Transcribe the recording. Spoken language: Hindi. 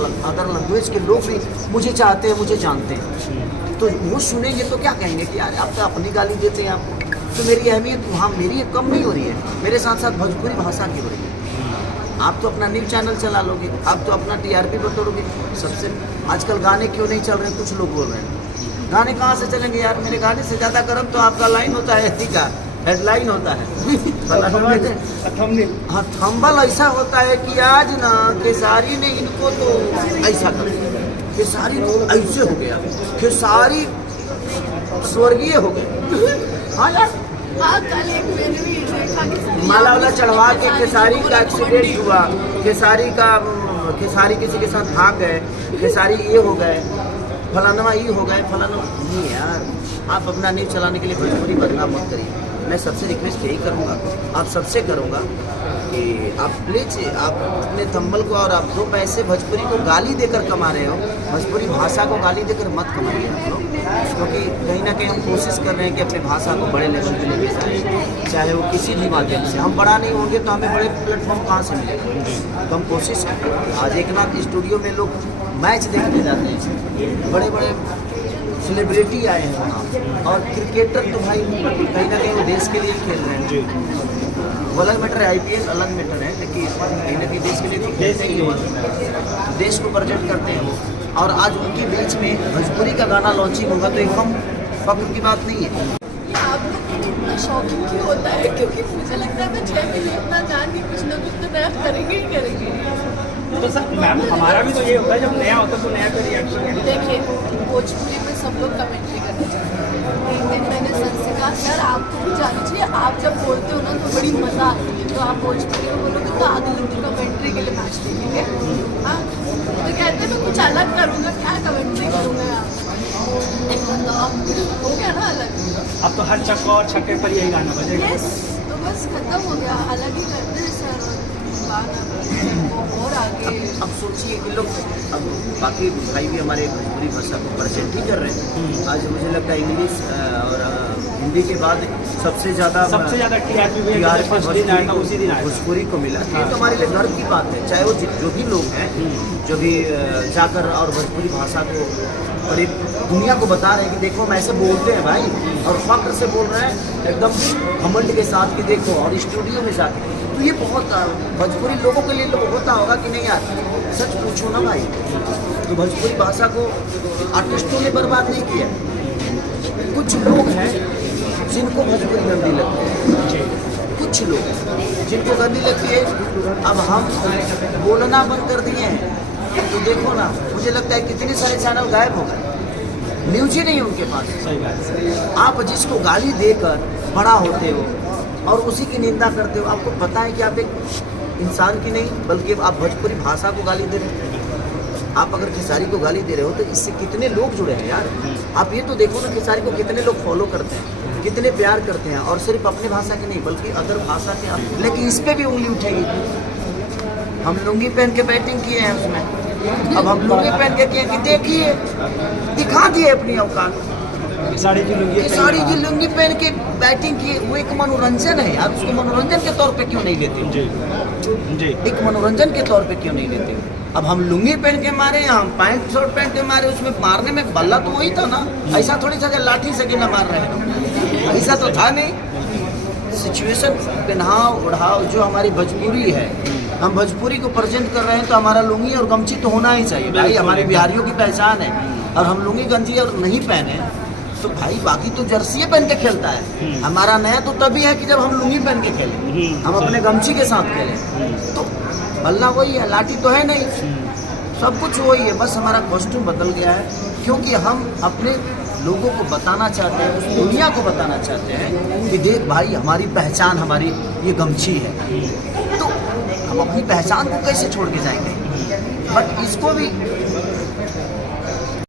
अदर लैंग्वेज के लोग भी मुझे चाहते हैं, मुझे जानते हैं, तो वो सुनेंगे तो क्या कहेंगे कि यार आप तो अपनी गाली देते हैं आपको। तो मेरी अहमियत वहाँ मेरी कम नहीं हो रही है, मेरे साथ साथ भोजपुरी भाषा की हो रही है। आप तो अपना न्यूज़ चैनल चला लोगे, आप तो अपना TRP बटोरोगे। सबसे आजकल गाने क्यों नहीं चल रहे, कुछ लोग बोल रहे हैं गाने कहाँ से चलेंगे यार, मेरे गाने से ज़्यादा गर्म तो आपका लाइन होता है, ठीक है, हेडलाइन होता है। हाँ, थंबल ऐसा होता है कि आज ना खेसारी ने इनको तो ऐसा कर दिया, खेसारी तो ऐसे हो गया, खेसारी स्वर्गीय हो गए। हाँ यार, माला वाला चढ़वा के खेसारी का एक्सीडेंट हुआ, खेसारी किसी के साथ भाग गए, खेसारी ये हो गए, फलाना ये हो गए, फलाना नहीं। यार आप अपना न्यूज़ चलाने के लिए भोजपुरी बदनाम मत करिए। मैं सबसे रिक्वेस्ट यही करूँगा, आप सबसे करूँगा कि आप प्लीज आप अपने थंबल को और आप जो पैसे भोजपुरी को गाली देकर कमा रहे हो, भोजपुरी भाषा को गाली देकर मत कमाइए आप लोग, क्योंकि कहीं ना कहीं हम कोशिश कर रहे हैं कि अपने भाषा को बड़े लेवल पे लेके जाएं, चाहे वो किसी भी माध्यम से। हम बड़ा नहीं होंगे तो हमें बड़े प्लेटफॉर्म कहाँ से मिलेगा, तो हम कोशिश करें। आज एक नाथ स्टूडियो में लोग मैच देखने जाते हैं, बड़े बड़े सेलिब्रिटी आए हैं वहाँ, और क्रिकेटर तो भाई कहीं ना कहीं वो देश के लिए खेल रहे हैं। वो अलग मैटर है, IPL अलग मैटर है, लेकिन कहीं ना कहीं देश के लिए तो खेलते ही हैं, देश को प्रेजेंट करते हैं वो। और आज उनके बीच में भोजपुरी का गाना लॉन्चिंग होगा तो एक कम फख्र की बात नहीं है। आप लोग के लिए इतना शौकीन क्यों होता है? क्योंकि मुझे लगता है मैं 6 महीने इतना जान के कुछ ना कुछ तो नया करेंगे ही करेंगे। तो सर मैम हमारा भी तो ये होता है, जब नया होता है तो नया पे रिएक्शन। देखिए, भोजपुरी में सब लोग कमेंट्री करना चाहते हैं। 3 दिन मैंने सर से कहा सर आपको भी जाना चाहिए, आप जब बोलते हो ना तो बड़ी मज़ा आती है, तो आप भोजपुरी में बोलोगे तो आगे लोग कमेंट्री के लिए मैच देखेंगे। हाँ, तो कहते हैं मैं कुछ अलग करूँगा, क्या कमेंट्री करूँगा आप, तो अब हो गया ना अलग। अब तो हर चक्का और छक्के पर यही गाना बजेगा। यस, तो बस खत्म हो गया, अलग ही करते हैं सर, और आगे। अब सोचिए कि लोग, अब बाकी भाई भी हमारे भोजपुरी भाषा को प्रेजेंट ही कर रहे हैं। आज मुझे लगता है इंग्लिश और हिंदी के बाद सबसे ज़्यादा TRP उसी दिन भोजपुरी को मिला। ये तो हमारे लिए गर्व की बात है, चाहे वो जो भी लोग हैं जो भी जाकर और भोजपुरी भाषा को और एक दुनिया को बता रहे हैं कि देखो हम ऐसे बोलते हैं भाई, और फख्र से बोल रहे हैं एकदम घमंड के साथ कि देखो, और स्टूडियो में जाके, तो ये बहुत भोजपुरी लोगों के लिए होता होगा कि नहीं यार, सच पूछो ना भाई, तो भोजपुरी भाषा को आर्टिस्टों ने बर्बाद नहीं किया। कुछ लोग हैं जिनको भोजपुरी गंदी लगती है, कुछ लोग जिनको गंदी लगती है, अब हम बोलना बंद कर दिए हैं। तो देखो ना, मुझे लगता है कितने सारे चैनल गायब हो गए, न्यूज ही नहीं उनके पास। सही बात है। आप जिसको गाली देकर बड़ा होते हो और उसी की निंदा करते हो, आपको पता है कि आप एक इंसान की नहीं बल्कि आप भोजपुरी भाषा को गाली दे रहे हो। आप अगर खेसारी को गाली दे रहे हो तो इससे कितने लोग जुड़े हैं यार। आप ये तो देखो ना, खेसारी को कितने लोग फॉलो करते हैं, कितने प्यार करते हैं, और सिर्फ अपने भाषा के नहीं बल्कि अदर भाषा के आप। लेकिन इस पर भी उंगली उठेगी। हम लुंगी पहन के बैटिंग किए हैं उसमें, अब हम लुंगी पहन के किए कि देखिए, दिखा दिए अपनी औकात। साड़ी की लुंगी पहन के बैटिंग की, वो एक मनोरंजन है यार, उसको मनोरंजन के तौर पे क्यों नहीं लेते हो? जी। एक मनोरंजन के तौर पे क्यों नहीं लेते हो? अब हम लुंगी पहन के मारे, हम पैंट शर्ट पहन के मारे, उसमें मारने में बल्ला तो वही था ना, ऐसा थोड़ी था कि लाठी से गिना मार रहे हैं, ऐसा तो था नहीं। सिचुएशन, पहनाव ओढ़ाव जो हमारी भोजपुरी है, हम भोजपुरी को प्रेजेंट कर रहे हैं तो हमारा लुंगी और गमछी तो होना ही चाहिए भाई, हमारे बिहारियों की पहचान है। और हम लुंगी गंजी और नहीं पहने तो भाई बाकी तो जर्सी पहन के खेलता है। हमारा नया तो तभी है कि जब हम लुंगी पहन के खेलें, हम अपने गमछी के साथ खेलें। तो बल्ला वही है, लाठी तो है नहीं, सब कुछ वही है, बस हमारा कॉस्ट्यूम बदल गया है, क्योंकि हम अपने लोगों को बताना चाहते हैं, उस दुनिया को बताना चाहते हैं कि देख भाई हमारी पहचान, हमारी ये गमछी है। तो हम अपनी पहचान को कैसे छोड़ के जाएंगे? बट इसको भी